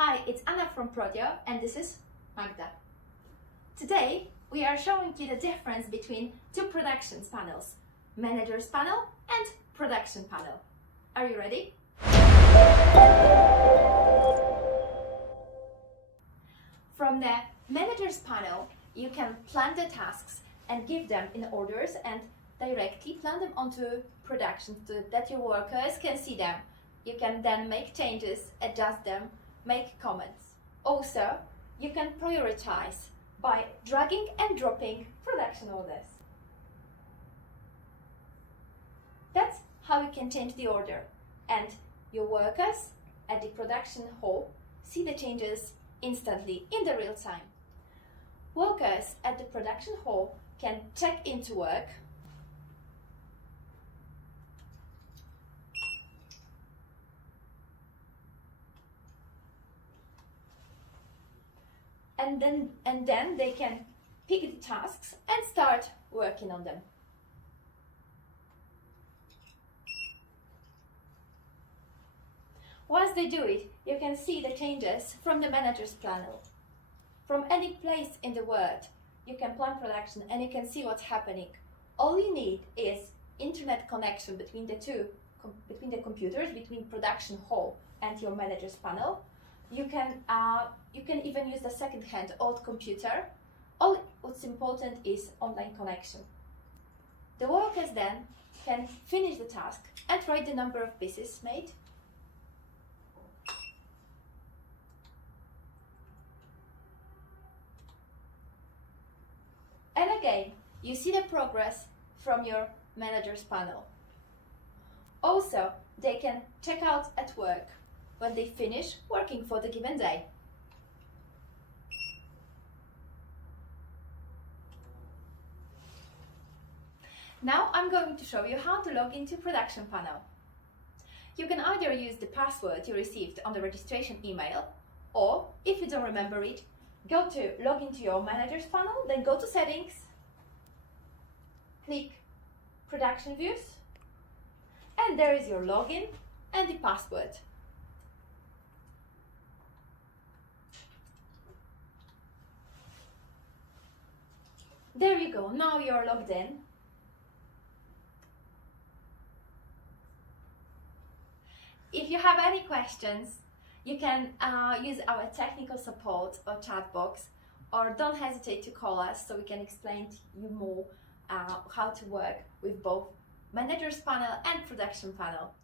Hi, it's Anna from Prodio and this is Magda. Today we are showing you the difference between two productions panels, Manager's panel and Production panel. Are you ready? From the Manager's panel you can plan the tasks and give them in orders and directly plan them onto production so that your workers can see them. You can then make changes, adjust them, make comments. Also, you can prioritize by dragging and dropping production orders. That's how you can change the order, and your workers at the production hall see the changes instantly in the real time. Workers at the production hall can check into work, and then they can pick the tasks and start working on them. Once they do it, you can see the changes from the Manager's panel. From any place in the world, you can plan production and you can see what's happening. All you need is internet connection between the computers, between production hall and your Manager's panel. You can even use the second-hand old computer. All what's important is online connection. The workers then can finish the task and write the number of pieces made. And again, you see the progress from your Manager's panel. Also, they can check out at work when they finish working for the given day. Now I'm going to show you how to log into Production panel. You can either use the password you received on the registration email, or if you don't remember it, go to log into your Manager's panel, then go to Settings, click Production Views, and there is your login and the password. There you go, now you're logged in. If you have any questions, you can use our technical support or chat box, or don't hesitate to call us so we can explain to you more how to work with both Manager's panel and Production panel.